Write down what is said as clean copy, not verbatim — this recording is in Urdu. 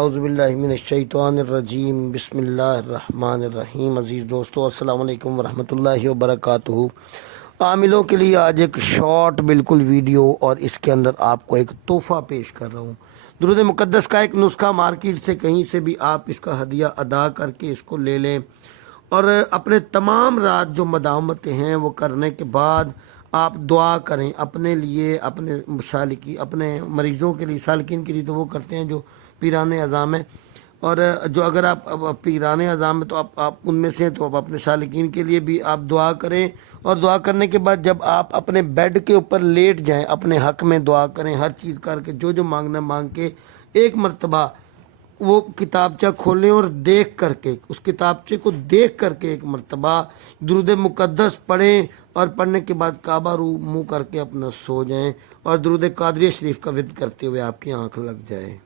اعوذ باللہ من الشیطان الرجیم بسم اللہ الرحمن الرحیم۔ عزیز دوستو السلام علیکم ورحمۃ اللہ وبرکاتہ۔ عاملوں کے لیے آج ایک شارٹ بالکل ویڈیو اور اس کے اندر آپ کو ایک تحفہ پیش کر رہا ہوں۔ درود مقدس کا ایک نسخہ مارکیٹ سے کہیں سے بھی آپ اس کا ہدیہ ادا کر کے اس کو لے لیں اور اپنے تمام رات جو مداومتیں ہیں وہ کرنے کے بعد آپ دعا کریں اپنے لیے، اپنے سالکی، اپنے مریضوں کے لیے، سالکین کے لیے تو وہ کرتے ہیں جو پیران اعظام ہیں، اور جو اگر آپ پیران اعظام ہیں تو آپ ان میں سے ہیں تو آپ اپنے سالکین کے لیے بھی آپ دعا کریں، اور دعا کرنے کے بعد جب آپ اپنے بیڈ کے اوپر لیٹ جائیں اپنے حق میں دعا کریں، ہر چیز کر کے جو مانگنا مانگ کے ایک مرتبہ وہ کتابچہ کھولیں اور دیکھ کر کے اس کتابچے کو دیکھ کر کے ایک مرتبہ درود مقدس پڑھیں، اور پڑھنے کے بعد کعبہ رو منہ کر کے اپنا سو جائیں اور درود قادریہ شریف کا ورد کرتے ہوئے آپ کی آنکھ لگ جائے۔